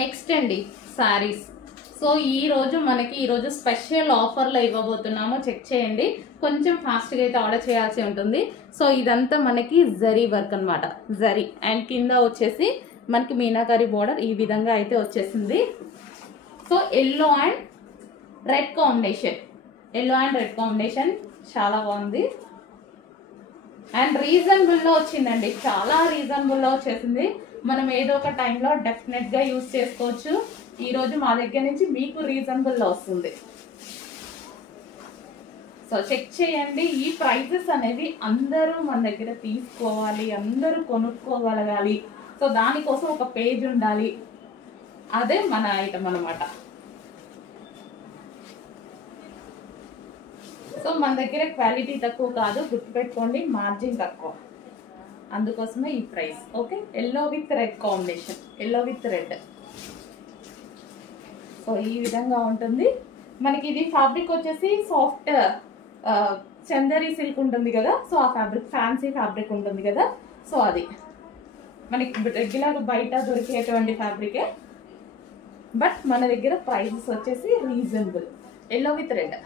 Next అండి saris. So ఈరోజు special ఆఫర్లో ఇవ్వబోతున్నాము. చెక్ చేయండి, కొంచెం ఫాస్ట్గా అయితే ఆర్డర్ చేయాల్సి ఉంటుంది. సో ఇదంతా మనకి జరీ వర్క్ అనమాట. జరీ అండ్ కింద వచ్చేసి మనకి మీనాకారి బోర్డర్ ఈ విధంగా అయితే వచ్చేసింది. So yellow and red combination చాలా బాగుంది అండ్ రీజనబుల్లో వచ్చిందండి. చాలా రీజనబుల్లో వచ్చేసింది. మనం ఏదో ఒక టైంలో డెఫినెట్గా యూజ్ చేసుకోవచ్చు. ఈరోజు మా దగ్గర నుంచి మీకు రీజనబుల్లో వస్తుంది. సో చెక్ చేయండి. ఈ ప్రైజెస్ అనేవి అందరూ మన దగ్గర తీసుకోవాలి, అందరూ కొనుక్కోగలగాలి. సో దానికోసం ఒక పేజ్ ఉండాలి. అదే మన ఐటమ్ అనమాట. సో మన దగ్గర క్వాలిటీ తక్కువ కాదు, గుర్తుపెట్టుకోండి, మార్జిన్ తక్కువ, అందుకోసమే ఈ price. Okay, yellow with red combination, yellow with red. So ఈ విధంగా ఉంటుంది మనకి. ఇది ఫ్యాబ్రిక్ వచ్చేసి సాఫ్ట్ చందరి సిల్క్ ఉంటుంది కదా. సో ఆ ఫ్యాబ్రిక్ ఫ్యాన్సీ ఫ్యాబ్రిక్ ఉంటుంది కదా. సో అది మనకి రెగ్యులర్ బయట దొరికేటువంటి ఫ్యాబ్రికే, బట్ మన దగ్గర ప్రైసెస్ వచ్చేసి రీజనబుల్. Yellow with red.